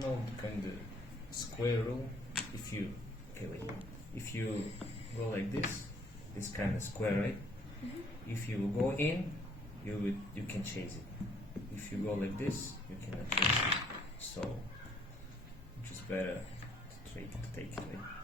know the kind of square rule. If you if you go like this kind of square, right? If you go in, you can chase it. If you go like this, you cannot chase it. So it's just better to take it, right?